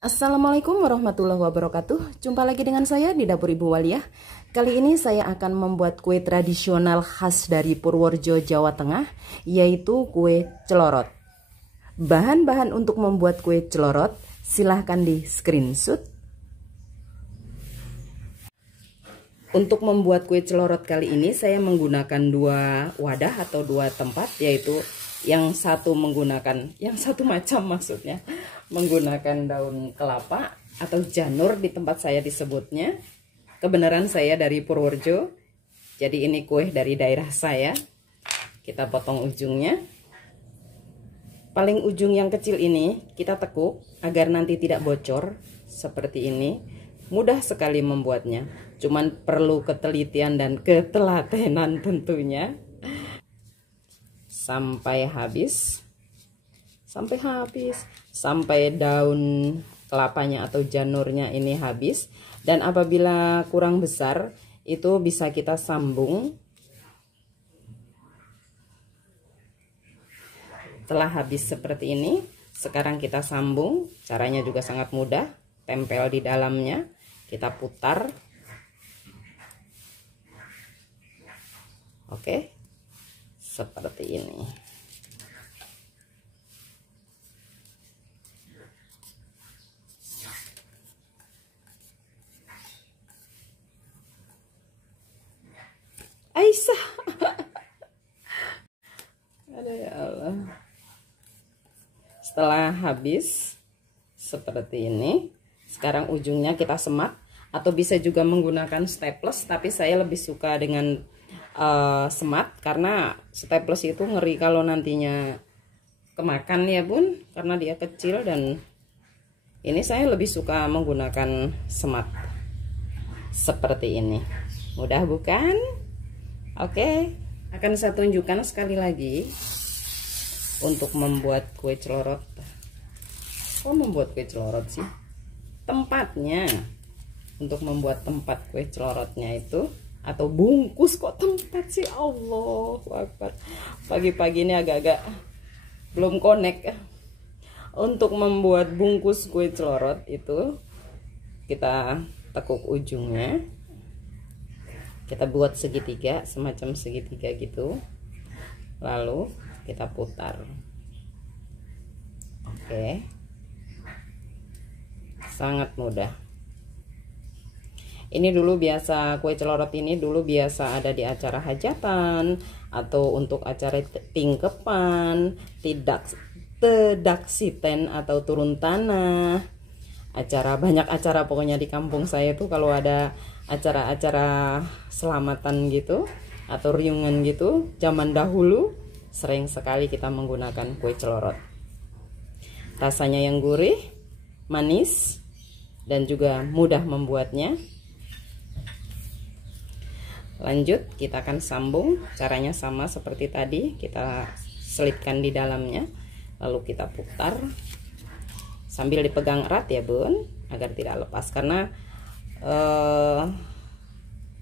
Assalamualaikum warahmatullahi wabarakatuh. Jumpa lagi dengan saya di Dapur Ibu Waliah. Kali ini saya akan membuat kue tradisional khas dari Purworejo, Jawa Tengah, yaitu kue celorot. Bahan-bahan untuk membuat kue celorot silahkan di screenshot. Untuk membuat kue celorot kali ini saya menggunakan dua wadah atau dua tempat, yaitu yang satu menggunakan daun kelapa atau janur di tempat saya disebutnya. Kebenaran saya dari Purworejo, jadi ini kue dari daerah saya. Kita potong ujungnya. Paling ujung yang kecil ini kita tekuk agar nanti tidak bocor seperti ini. Mudah sekali membuatnya, cuman perlu ketelitian dan ketelatenan tentunya. Sampai daun kelapanya atau janurnya ini habis. Dan apabila kurang besar itu bisa kita sambung. Setelah habis seperti ini, sekarang kita sambung. Caranya juga sangat mudah, tempel di dalamnya, kita putar. Oke, seperti ini. Aisyah. Aduh ya Allah. Setelah habis seperti ini, sekarang ujungnya kita semat, atau bisa juga menggunakan staples, tapi saya lebih suka dengan semat, karena staples itu ngeri kalau nantinya kemakan ya bun, karena dia kecil. Dan ini saya lebih suka menggunakan semat seperti ini. Mudah bukan? Oke, akan saya tunjukkan sekali lagi untuk membuat kue celorot. Kok membuat kue celorot sih? Tempatnya, untuk membuat tempat kue celorotnya itu, atau bungkus, kok tempat sih, Allahu Akbar. Pagi-pagi ini agak-agak belum connect. Untuk membuat bungkus kue celorot itu kita tekuk ujungnya, kita buat segitiga, semacam segitiga gitu, lalu kita putar. Oke, sangat mudah. Ini dulu biasa, kue celorot ini dulu biasa ada di acara hajatan atau untuk acara tingkepan, tedaksiten atau turun tanah, banyak acara pokoknya di kampung saya tuh. Kalau ada acara-acara selamatan gitu atau riungan gitu zaman dahulu, sering sekali kita menggunakan kue celorot. Rasanya yang gurih, manis, dan juga mudah membuatnya. Lanjut, kita akan sambung. Caranya sama seperti tadi, kita selipkan di dalamnya, lalu kita putar sambil dipegang erat ya bun, agar tidak lepas, karena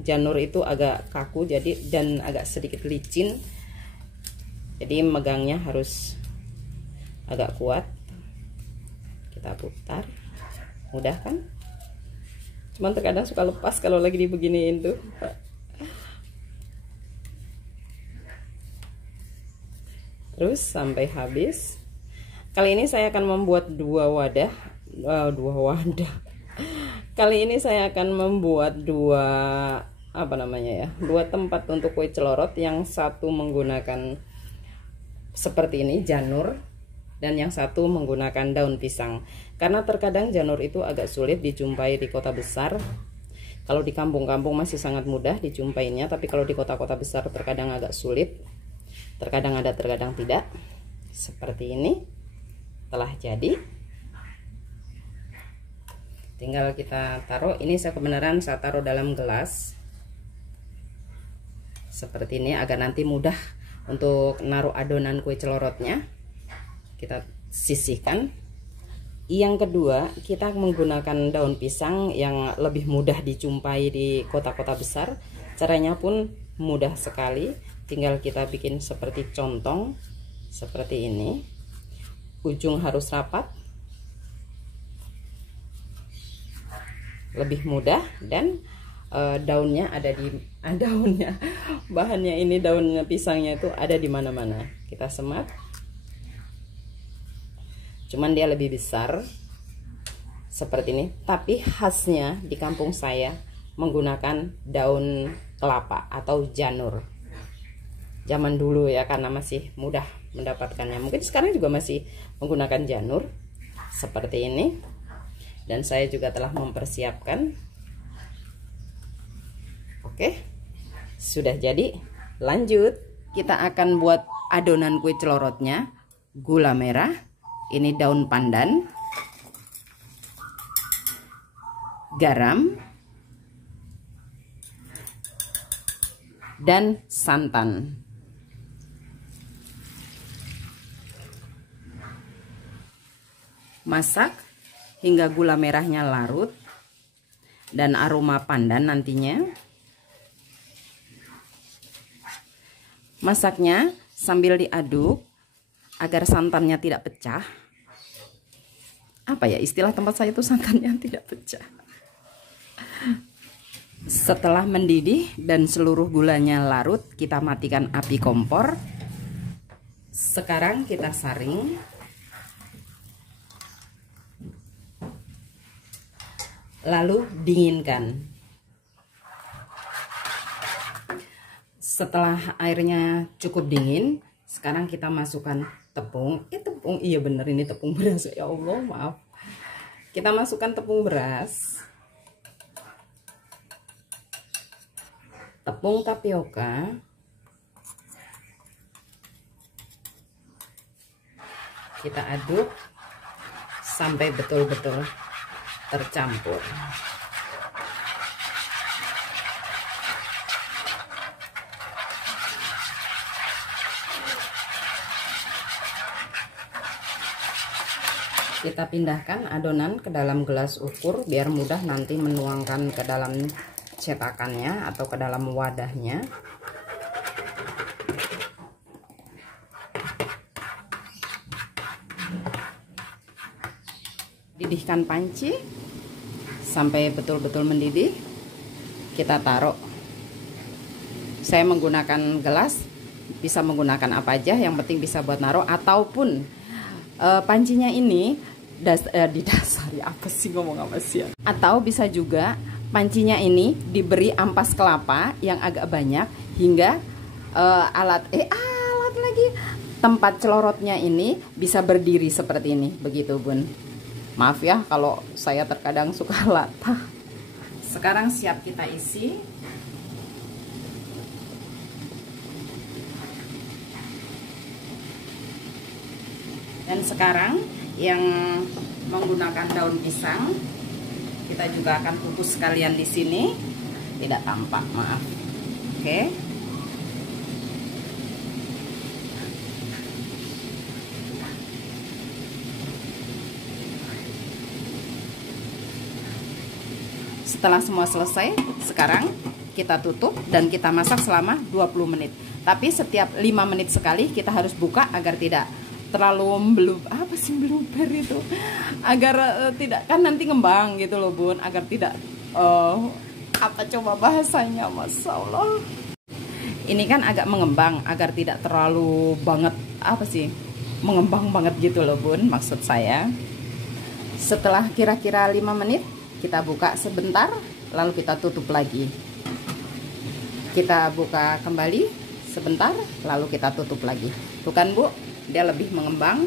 janur itu agak kaku dan agak sedikit licin, jadi megangnya harus agak kuat. Kita putar, mudah kan? Cuman terkadang suka lepas kalau lagi dibeginiin tuh. Terus sampai habis. Kali ini saya akan membuat dua wadah. Kali ini saya akan membuat dua tempat untuk kue celorot. Yang satu menggunakan seperti ini, janur, dan yang satu menggunakan daun pisang. Karena terkadang janur itu agak sulit dijumpai di kota besar. Kalau di kampung-kampung masih sangat mudah dijumpainya, tapi kalau di kota-kota besar terkadang agak sulit. Terkadang ada, terkadang tidak. Seperti ini. Telah jadi, tinggal kita taruh. Ini kebenaran saya taruh dalam gelas seperti ini agar nanti mudah untuk naruh adonan kue celorotnya. Kita sisihkan. Yang kedua, kita menggunakan daun pisang yang lebih mudah dijumpai di kota-kota besar. Caranya pun mudah sekali, tinggal kita bikin seperti contong seperti ini. Ujung harus rapat, lebih mudah. Dan daunnya ada di daunnya, bahannya ini, daunnya pisangnya itu ada di mana-mana. Kita semat, cuman dia lebih besar seperti ini. Tapi khasnya di kampung saya menggunakan daun kelapa atau janur. Zaman dulu ya, karena masih mudah mendapatkannya. Mungkin sekarang juga masih menggunakan janur seperti ini. Dan saya juga telah mempersiapkan. Oke, sudah jadi. Lanjut, kita akan buat adonan kue celorotnya. Gula merah, ini daun pandan, garam, dan santan. Masak hingga gula merahnya larut dan aroma pandan nantinya. Masaknya sambil diaduk agar santannya tidak pecah. Apa ya istilah tempat saya itu, santannya tidak pecah. Setelah mendidih dan seluruh gulanya larut, kita matikan api kompor. Sekarang kita saring. Lalu dinginkan. Setelah airnya cukup dingin, sekarang kita masukkan tepung. Tepung, iya bener ini tepung beras. Ya Allah, maaf. Kita masukkan tepung beras, tepung tapioka, kita aduk sampai betul-betul tercampur. Kita pindahkan adonan ke dalam gelas ukur biar mudah nanti menuangkan ke dalam cetakannya atau ke dalam wadahnya. Didihkan panci sampai betul-betul mendidih. Kita taruh. Saya menggunakan gelas, bisa menggunakan apa aja, yang penting bisa buat naruh. Ataupun pancinya ini didasari, apa sih ngomong apa sih ya? Atau bisa juga pancinya ini diberi ampas kelapa yang agak banyak hingga alat lagi tempat celorotnya ini bisa berdiri seperti ini, begitu Bun. Maaf ya kalau saya terkadang suka latah. Sekarang siap kita isi. Dan sekarang yang menggunakan daun pisang, kita juga akan kukus sekalian di sini. Tidak tampak, maaf. Oke. Setelah semua selesai, sekarang kita tutup dan kita masak selama 20 menit. Tapi setiap 5 menit sekali kita harus buka agar tidak terlalu blooper itu, agar tidak, kan nanti ngembang gitu loh Bun, agar tidak apa coba bahasanya, Masya Allah, ini kan agak mengembang, agar tidak terlalu banget mengembang banget gitu loh Bun, maksud saya. Setelah kira-kira 5 menit kita buka sebentar, lalu kita tutup lagi. Kita buka kembali sebentar, lalu kita tutup lagi. Tuh kan Bu, dia lebih mengembang,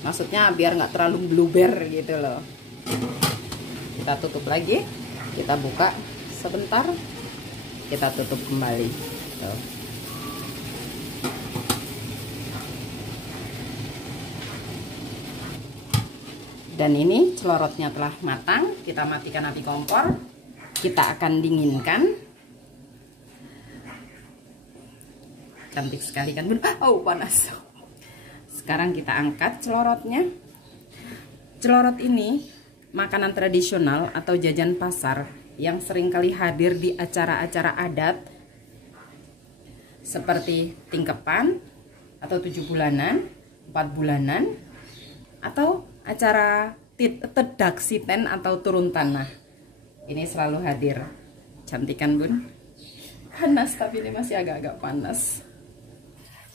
maksudnya biar nggak terlalu blueber gitu loh. Kita tutup lagi, kita buka sebentar, kita tutup kembali. Tuh. Dan ini celorotnya telah matang. Kita matikan api kompor, kita akan dinginkan. Cantik sekali kan Bun? Oh panas. Sekarang kita angkat celorotnya. Celorot ini makanan tradisional atau jajan pasar yang seringkali hadir di acara-acara adat seperti tingkepan atau 7 bulanan, 4 bulanan, atau acara tedak siten atau turun tanah. Ini selalu hadir. Cantik kan Bun? Panas, tapi ini masih agak-agak panas.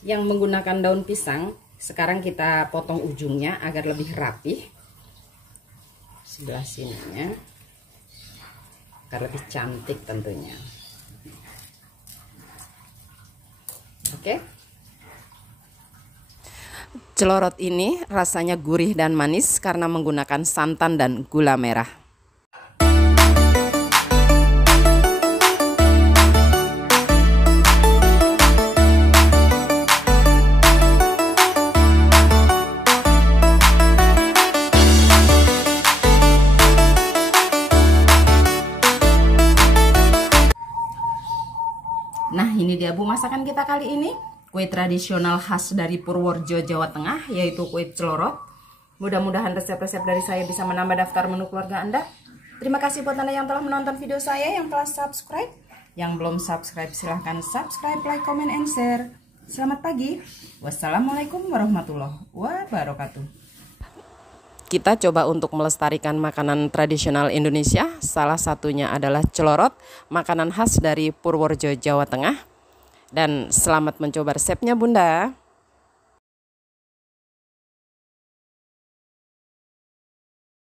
Yang menggunakan daun pisang, sekarang kita potong ujungnya agar lebih rapi. Sebelah sininya, agar lebih cantik tentunya. Oke. Celorot ini rasanya gurih dan manis karena menggunakan santan dan gula merah. Nah, ini dia Bu masakan kita kali ini. Kue tradisional khas dari Purworejo, Jawa Tengah, yaitu kue celorot. Mudah-mudahan resep-resep dari saya bisa menambah daftar menu keluarga Anda. Terima kasih buat Anda yang telah menonton video saya, yang telah subscribe. Yang belum subscribe silahkan subscribe, like, comment, and share. Selamat pagi. Wassalamualaikum warahmatullahi wabarakatuh. Kita coba untuk melestarikan makanan tradisional Indonesia. Salah satunya adalah celorot, makanan khas dari Purworejo, Jawa Tengah. Dan selamat mencoba resepnya Bunda.